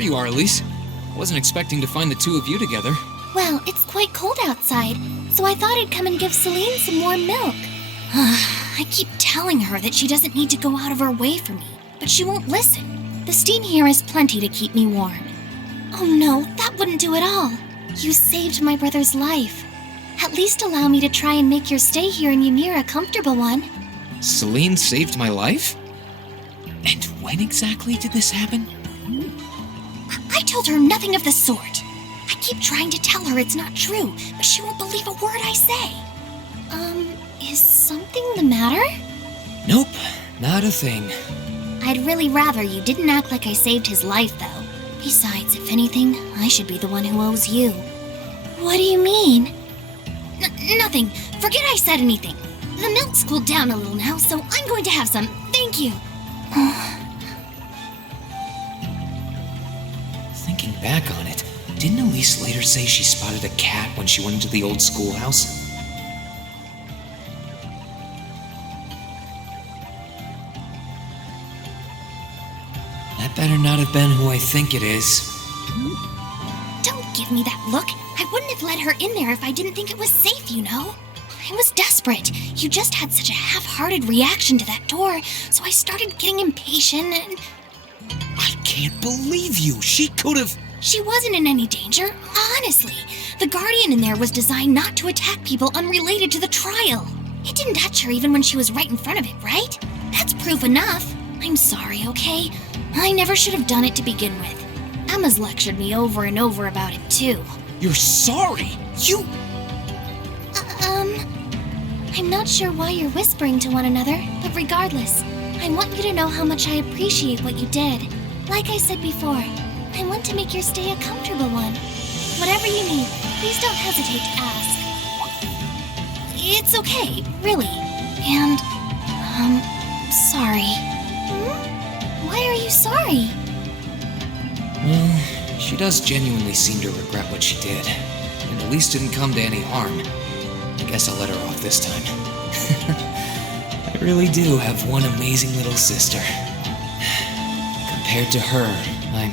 There you are, Elise. I wasn't expecting to find the two of you together. Well, it's quite cold outside, so I thought I'd come and give Celine some warm milk. I keep telling her that she doesn't need to go out of her way for me, but she won't listen. The steam here is plenty to keep me warm. Oh no, that wouldn't do at all. You saved my brother's life. At least allow me to try and make your stay here in Ymir a comfortable one. Celine saved my life? And when exactly did this happen? I told her nothing of the sort. I keep trying to tell her it's not true, but she won't believe a word I say. Is something the matter? Nope, not a thing. I'd really rather you didn't act like I saved his life, though. Besides, if anything, I should be the one who owes you. What do you mean? Nothing. Forget I said anything. The milk's cooled down a little now, so I'm going to have some. Thank you. Thinking back on it, didn't Elise later say she spotted a cat when she went into the old schoolhouse? That better not have been who I think it is. Don't give me that look. I wouldn't have let her in there if I didn't think it was safe, you know? I was desperate. You just had such a half-hearted reaction to that door, so I started getting impatient and... I can't believe you! She could've... She wasn't in any danger, honestly. The Guardian in there was designed not to attack people unrelated to the trial. It didn't touch her even when she was right in front of it, right? That's proof enough. I'm sorry, okay? I never should have done it to begin with. Emma's lectured me over and over about it, too. You're sorry? You... I'm not sure why you're whispering to one another, but regardless, I want you to know how much I appreciate what you did. Like I said before, I want to make your stay a comfortable one. Whatever you need, please don't hesitate to ask. It's okay, really. And, sorry. Why are you sorry? Well, she does genuinely seem to regret what she did, and at least didn't come to any harm. I guess I'll let her off this time. I really do have one amazing little sister. Compared to her, I'm...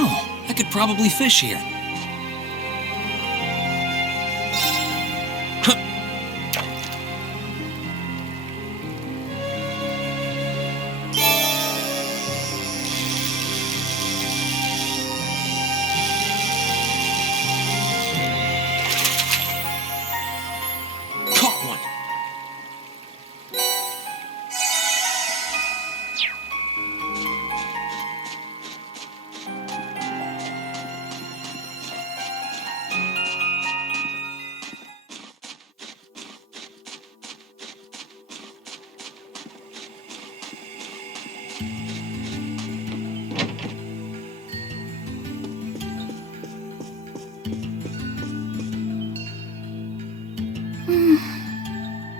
Oh, I could probably fish here. Caught one.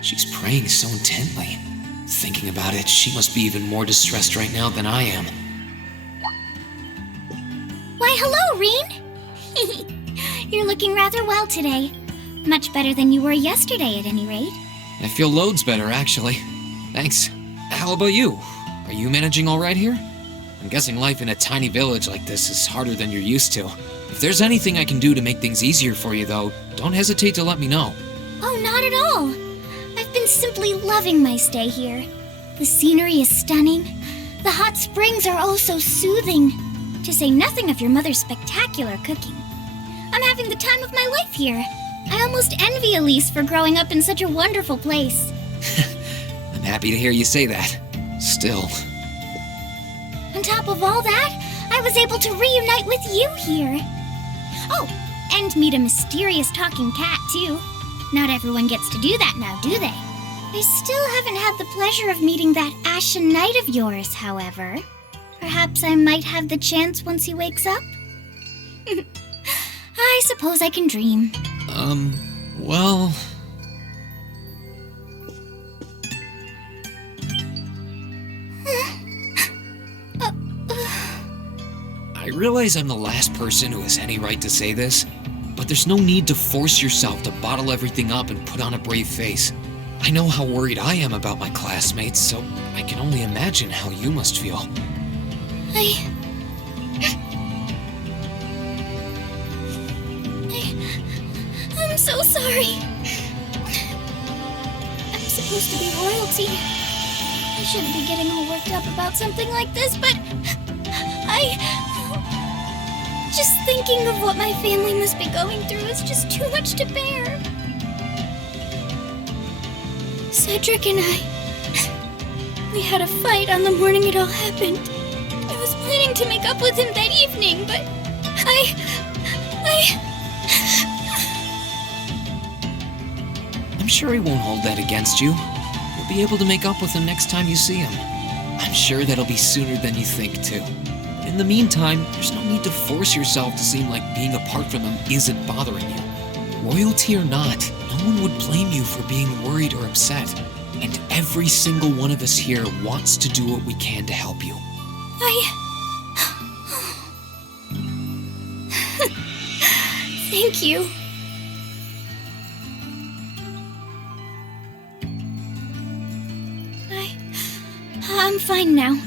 She's praying so intently. Thinking about it, she must be even more distressed right now than I am. Why, hello, Reen! You're looking rather well today. Much better than you were yesterday, at any rate. I feel loads better, actually. Thanks. How about you? Are you managing all right here? I'm guessing life in a tiny village like this is harder than you're used to. If there's anything I can do to make things easier for you, though, don't hesitate to let me know. Oh, not at all. I've been simply loving my stay here. The scenery is stunning. The hot springs are oh so soothing. To say nothing of your mother's spectacular cooking. I'm having the time of my life here. I almost envy Elise for growing up in such a wonderful place. I'm happy to hear you say that. Still. On top of all that, I was able to reunite with you here. Oh, and meet a mysterious talking cat, too. Not everyone gets to do that now, do they? I still haven't had the pleasure of meeting that Ashen Knight of yours, however. Perhaps I might have the chance once he wakes up? I suppose I can dream. Well... I realize I'm the last person who has any right to say this, but there's no need to force yourself to bottle everything up and put on a brave face. I know how worried I am about my classmates, so I can only imagine how you must feel. I'm so sorry. I'm supposed to be royalty. I shouldn't be getting all worked up about something like this, but just thinking of what my family must be going through is just too much to bear. Cedric and we had a fight on the morning it all happened. I was planning to make up with him that evening, but I'm sure he won't hold that against you. You'll be able to make up with him next time you see him. I'm sure that'll be sooner than you think, too. In the meantime, there's no need to force yourself to seem like being apart from him isn't bothering you. Royalty or not, no one would blame you for being worried or upset. And every single one of us here wants to do what we can to help you. Thank you. I'm fine now.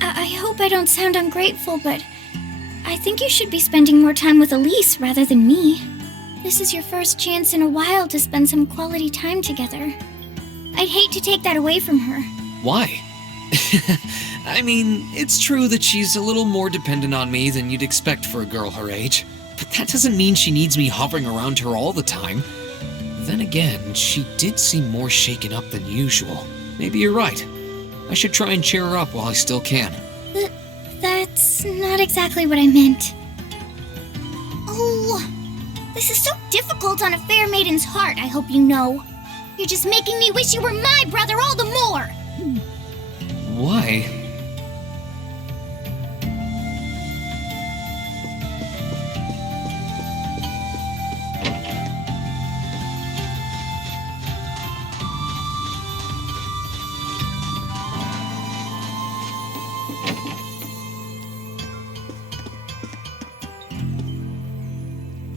I hope I don't sound ungrateful, but I think you should be spending more time with Elise rather than me. This is your first chance in a while to spend some quality time together. I'd hate to take that away from her. Why? I mean, it's true that she's a little more dependent on me than you'd expect for a girl her age, but that doesn't mean she needs me hovering around her all the time. Then again, she did seem more shaken up than usual. Maybe you're right. I should try and cheer her up while I still can. That's not exactly what I meant. Oh, this is so difficult on a fair maiden's heart, I hope you know. You're just making me wish you were my brother all the more. Why?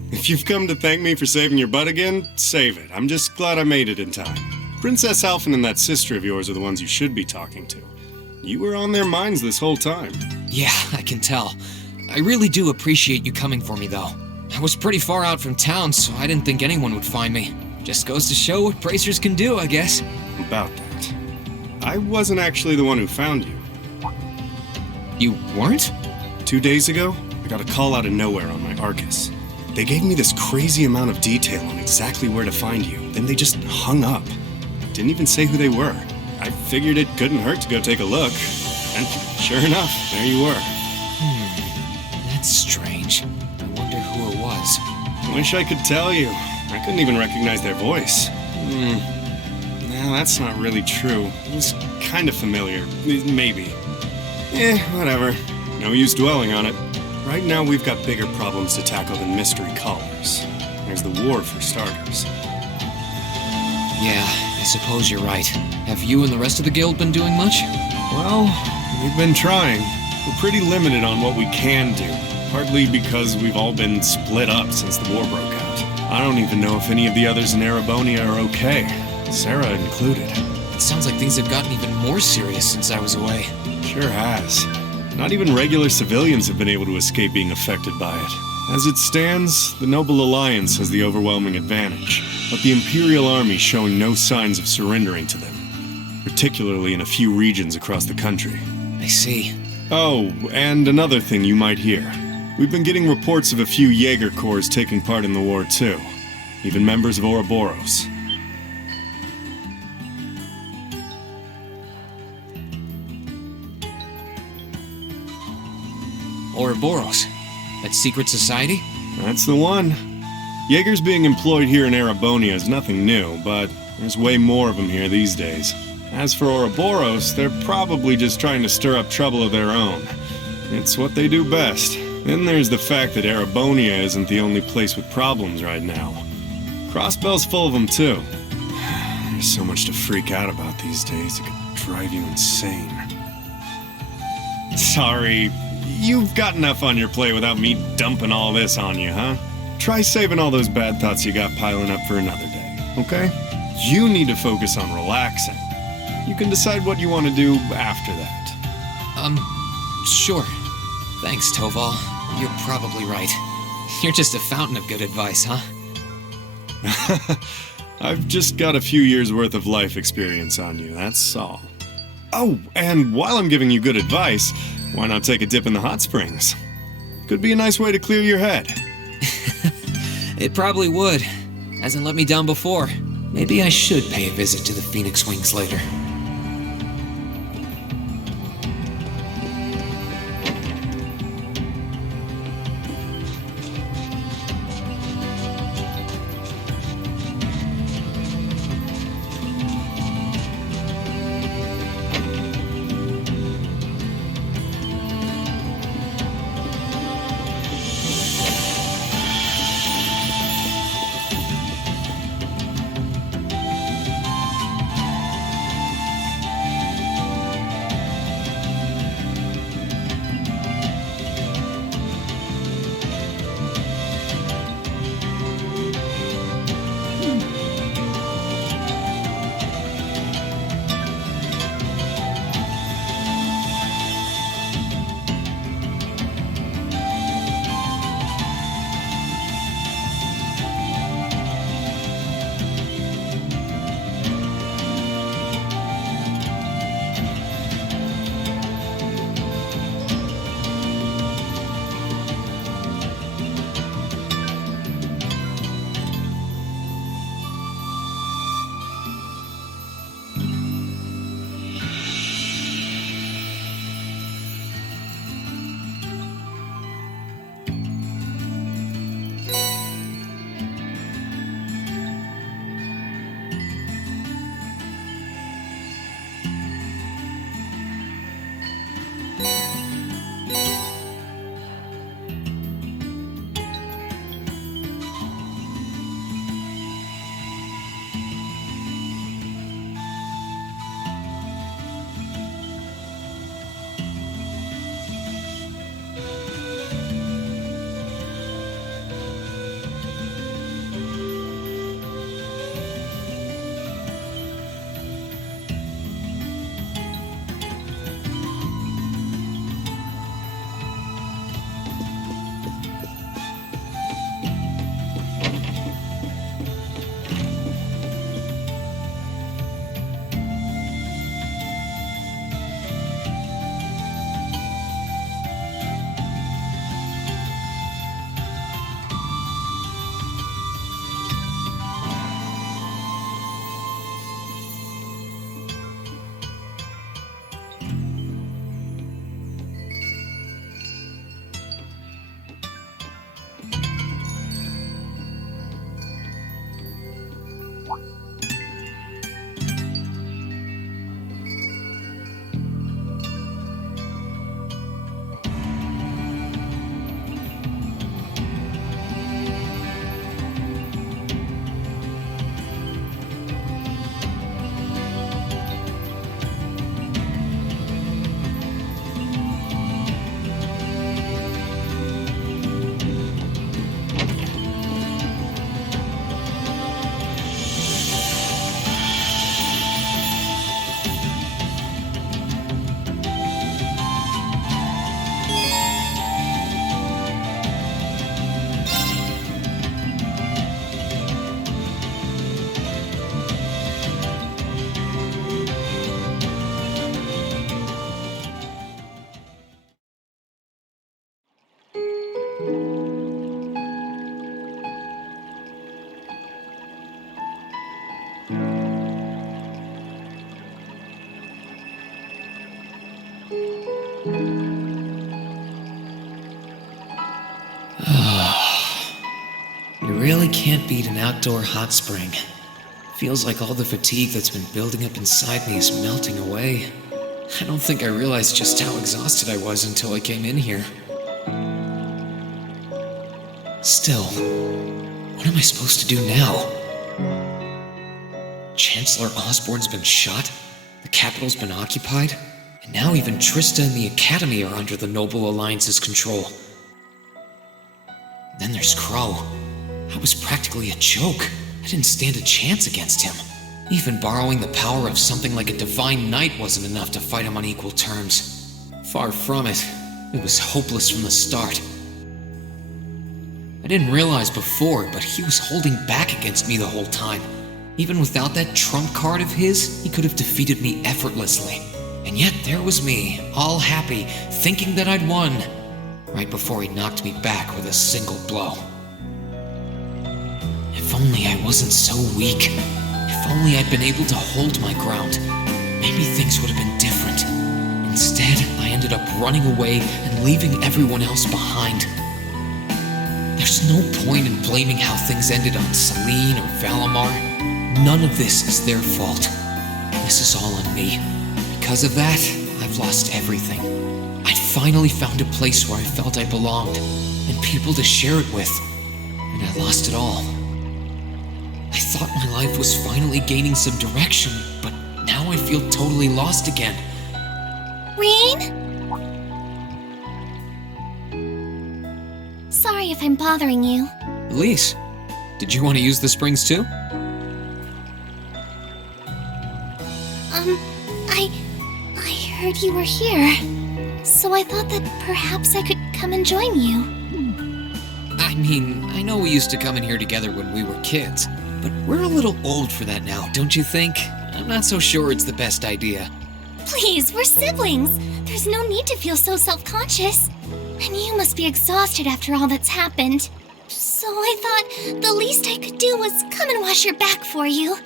If you've come to thank me for saving your butt again, save it. I'm just glad I made it in time. Princess Alphen and that sister of yours are the ones you should be talking to. You were on their minds this whole time. Yeah, I can tell. I really do appreciate you coming for me, though. I was pretty far out from town, so I didn't think anyone would find me. Just goes to show what bracers can do, I guess. About that. I wasn't actually the one who found you. You weren't? 2 days ago, I got a call out of nowhere on my Arcus. They gave me this crazy amount of detail on exactly where to find you, then they just hung up. Didn't even say who they were. I figured it couldn't hurt to go take a look. And sure enough, there you were. That's strange. I wonder who it was. Wish I could tell you. I couldn't even recognize their voice. No, that's not really true. It was kind of familiar. Maybe. Whatever. No use dwelling on it. Right now we've got bigger problems to tackle than mystery callers. There's the war for starters. Yeah, I suppose you're right. Have you and the rest of the guild been doing much? Well, we've been trying. We're pretty limited on what we can do. Partly because we've all been split up since the war broke out. I don't even know if any of the others in Erebonia are okay. Sarah included. It sounds like things have gotten even more serious since I was away. Sure has. Not even regular civilians have been able to escape being affected by it. As it stands, the Noble Alliance has the overwhelming advantage, but the Imperial Army showing no signs of surrendering to them, particularly in a few regions across the country. I see. Oh, and another thing you might hear. We've been getting reports of a few Jaeger Corps taking part in the war too, even members of Ouroboros. Ouroboros? That secret society? That's the one. Jaegers being employed here in Erebonia is nothing new, but there's way more of them here these days. As for Ouroboros, they're probably just trying to stir up trouble of their own. It's what they do best. Then there's the fact that Erebonia isn't the only place with problems right now. Crossbell's full of them too. There's so much to freak out about these days, it could drive you insane. Sorry, you've got enough on your plate without me dumping all this on you, huh? Try saving all those bad thoughts you got piling up for another day, okay? You need to focus on relaxing. You can decide what you want to do after that. Sure. Thanks, Toval. You're probably right. You're just a fountain of good advice, huh? I've just got a few years' worth of life experience on you, that's all. Oh, and while I'm giving you good advice, why not take a dip in the hot springs? Could be a nice way to clear your head. It probably would. Hasn't let me down before. Maybe I should pay a visit to the Phoenix Wings later. You really can't beat an outdoor hot spring. Feels like all the fatigue that's been building up inside me is melting away. I don't think I realized just how exhausted I was until I came in here. Still, what am I supposed to do now? Chancellor Osborne's been shot, the capital's been occupied, and now even Trista and the Academy are under the Noble Alliance's control. Then there's Crow. That was practically a joke. I didn't stand a chance against him. Even borrowing the power of something like a divine knight wasn't enough to fight him on equal terms. Far from it. It was hopeless from the start. I didn't realize before, but he was holding back against me the whole time. Even without that trump card of his, he could have defeated me effortlessly. And yet there was me, all happy, thinking that I'd won, right before he knocked me back with a single blow. If only I wasn't so weak. If only I'd been able to hold my ground. Maybe things would have been different. Instead, I ended up running away and leaving everyone else behind. There's no point in blaming how things ended on Celine or Valimar. None of this is their fault. This is all on me. Because of that, I've lost everything. I'd finally found a place where I felt I belonged, and people to share it with, and I lost it all. I thought my life was finally gaining some direction, but now I feel totally lost again. Rean? Sorry if I'm bothering you. Elise, did you want to use the springs too? I heard you were here, so I thought that perhaps I could come and join you. I mean, I know we used to come in here together when we were kids, but we're a little old for that now, don't you think? I'm not so sure it's the best idea. Please, we're siblings. There's no need to feel so self-conscious. And you must be exhausted after all that's happened. So I thought the least I could do was come and wash your back for you.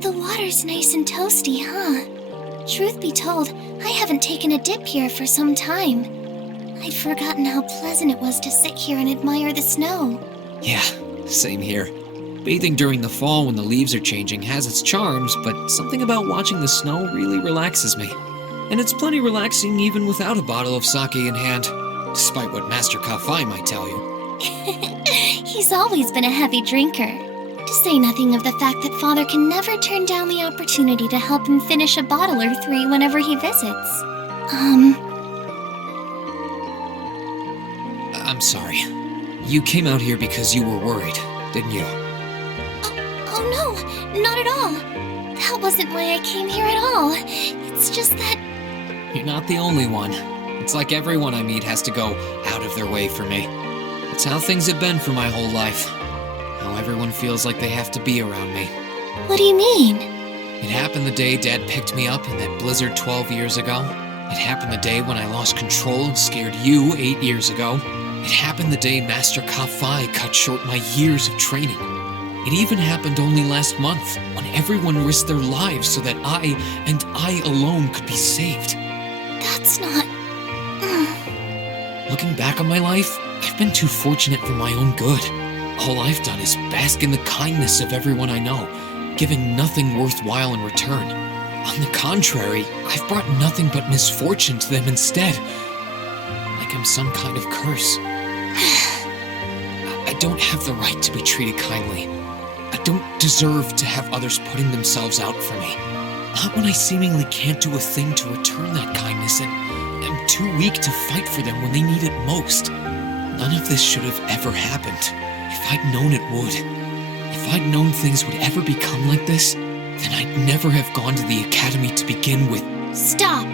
The water's nice and toasty, huh? Truth be told, I haven't taken a dip here for some time. I'd forgotten how pleasant it was to sit here and admire the snow. Yeah, same here. Bathing during the fall when the leaves are changing has its charms, but something about watching the snow really relaxes me. And it's plenty relaxing even without a bottle of sake in hand, despite what Master Kafai might tell you. He's always been a heavy drinker. To say nothing of the fact that Father can never turn down the opportunity to help him finish a bottle or three whenever he visits. I'm sorry. You came out here because you were worried, didn't you? Oh no, not at all. That wasn't why I came here at all. It's just that... You're not the only one. It's like everyone I meet has to go out of their way for me. It's how things have been for my whole life. How everyone feels like they have to be around me. What do you mean? It happened the day Dad picked me up in that blizzard 12 years ago. It happened the day when I lost control and scared you 8 years ago. It happened the day Master Kafai cut short my years of training. It even happened only last month, when everyone risked their lives so that I, and I alone, could be saved. That's not... Looking back on my life, I've been too fortunate for my own good. All I've done is bask in the kindness of everyone I know, giving nothing worthwhile in return. On the contrary, I've brought nothing but misfortune to them instead. Like I'm some kind of curse. I don't have the right to be treated kindly. I don't deserve to have others putting themselves out for me. Not when I seemingly can't do a thing to return that kindness and am too weak to fight for them when they need it most. None of this should have ever happened. If I'd known it would. If I'd known things would ever become like this, then I'd never have gone to the academy to begin with. Stop!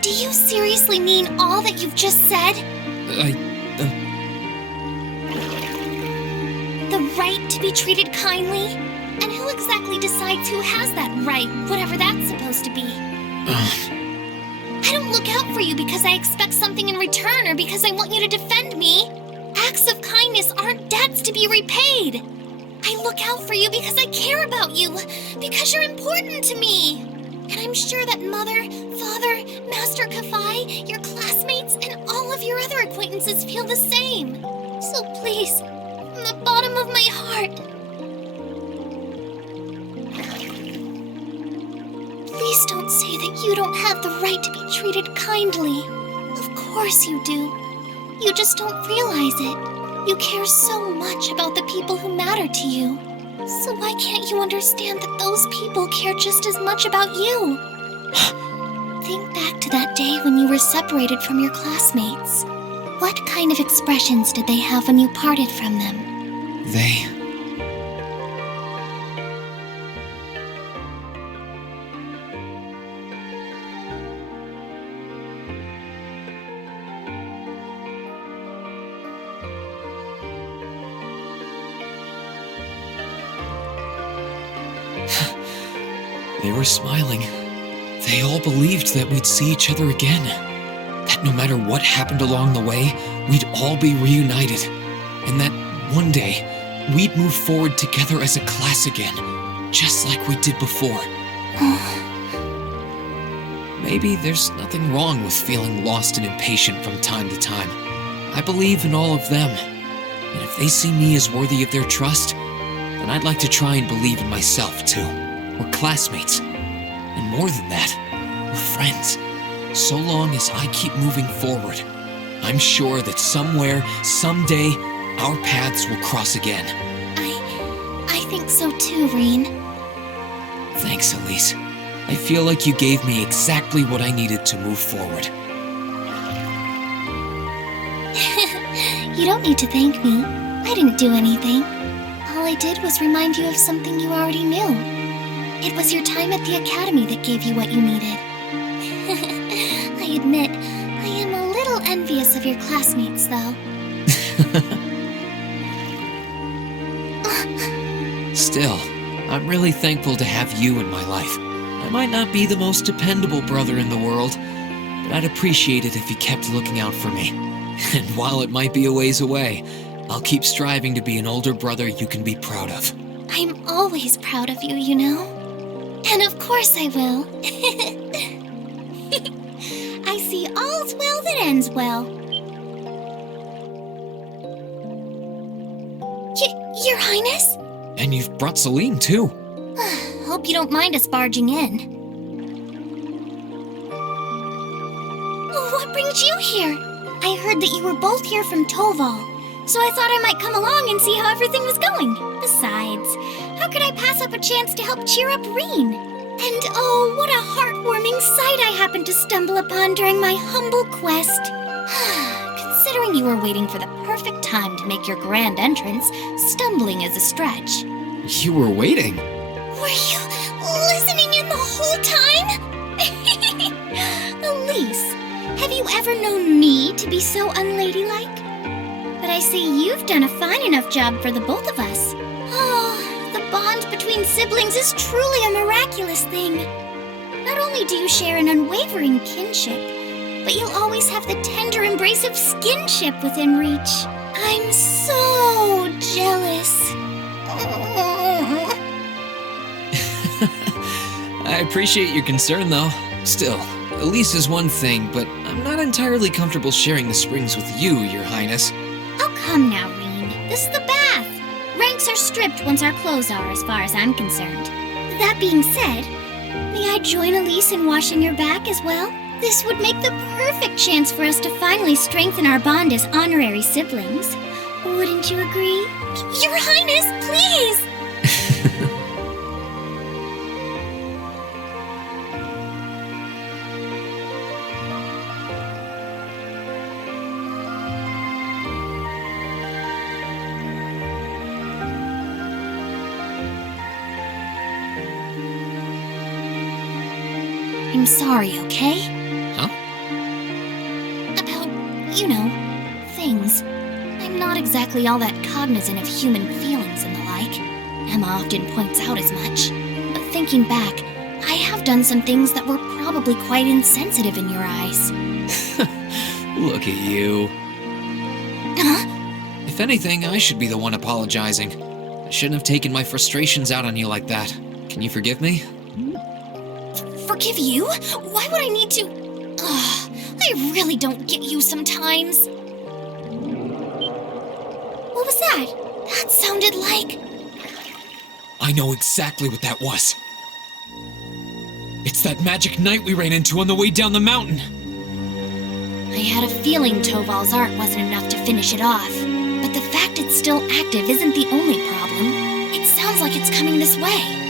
Do you seriously mean all that you've just said? The right to be treated kindly? And who exactly decides who has that right, whatever that's supposed to be? I don't look out for you because I expect something in return or because I want you to defend me. Acts of kindness aren't debts to be repaid. I look out for you because I care about you, because you're important to me. And I'm sure that Mother, Father, Master Kafai, your classmates, and all of your other acquaintances feel the same. So please, from the bottom of my heart, please don't say that you don't have the right to be treated kindly. Of course you do. You just don't realize it. You care so much about the people who matter to you. So why can't you understand that those people care just as much about you? Think back to that day when you were separated from your classmates. What kind of expressions did they have when you parted from them? They were smiling. They all believed that we'd see each other again. That no matter what happened along the way, we'd all be reunited. And that one day, we'd move forward together as a class again, just like we did before. Maybe there's nothing wrong with feeling lost and impatient from time to time. I believe in all of them. And if they see me as worthy of their trust, then I'd like to try and believe in myself too. We're classmates. And more than that, we're friends. So long as I keep moving forward, I'm sure that somewhere, someday, our paths will cross again. I think so too, Rean. Thanks, Elise. I feel like you gave me exactly what I needed to move forward. You don't need to thank me. I didn't do anything. All I did was remind you of something you already knew. It was your time at the academy that gave you what you needed. I admit, I am a little envious of your classmates, though. Still, I'm really thankful to have you in my life. I might not be the most dependable brother in the world, but I'd appreciate it if you kept looking out for me. And while it might be a ways away, I'll keep striving to be an older brother you can be proud of. I'm always proud of you, you know? And of course I will. I see all's well that ends well. Your Highness? And you've brought Celine, too. Hope you don't mind us barging in. What brings you here? I heard that you were both here from Toval, so I thought I might come along and see how everything was going. Besides, how could I pass up a chance to help cheer up Rean? And oh, what a heartwarming sight I happened to stumble upon during my humble quest. Considering you were waiting for the perfect time to make your grand entrance, stumbling is a stretch. You were waiting? Were you listening in the whole time? Elise, have you ever known me to be so unladylike? But I see you've done a fine enough job for the both of us. Oh, the bond between siblings is truly a miraculous thing. Not only do you share an unwavering kinship, but you'll always have the tender embrace of skinship within reach. I'm so jealous. Oh. I appreciate your concern, though. Still, Elise is one thing, but I'm not entirely comfortable sharing the springs with you, Your Highness. Oh, come now, Reen. This is the bath. Ranks are stripped once our clothes are, as far as I'm concerned. That being said, may I join Elise in washing your back as well? This would make the perfect chance for us to finally strengthen our bond as honorary siblings. Wouldn't you agree? Your Highness, please! I'm sorry, okay? Huh? About, things. I'm not exactly all that cognizant of human feelings and the like. Emma often points out as much. But thinking back, I have done some things that were probably quite insensitive in your eyes. Look at you. Huh? If anything, I should be the one apologizing. I shouldn't have taken my frustrations out on you like that. Can you forgive me? Forgive you? Why would I need to? Ugh, I really don't get you sometimes. What was that? That sounded like... I know exactly what that was. It's that magic knight we ran into on the way down the mountain. I had a feeling Toval's art wasn't enough to finish it off. But the fact it's still active isn't the only problem. It sounds like it's coming this way.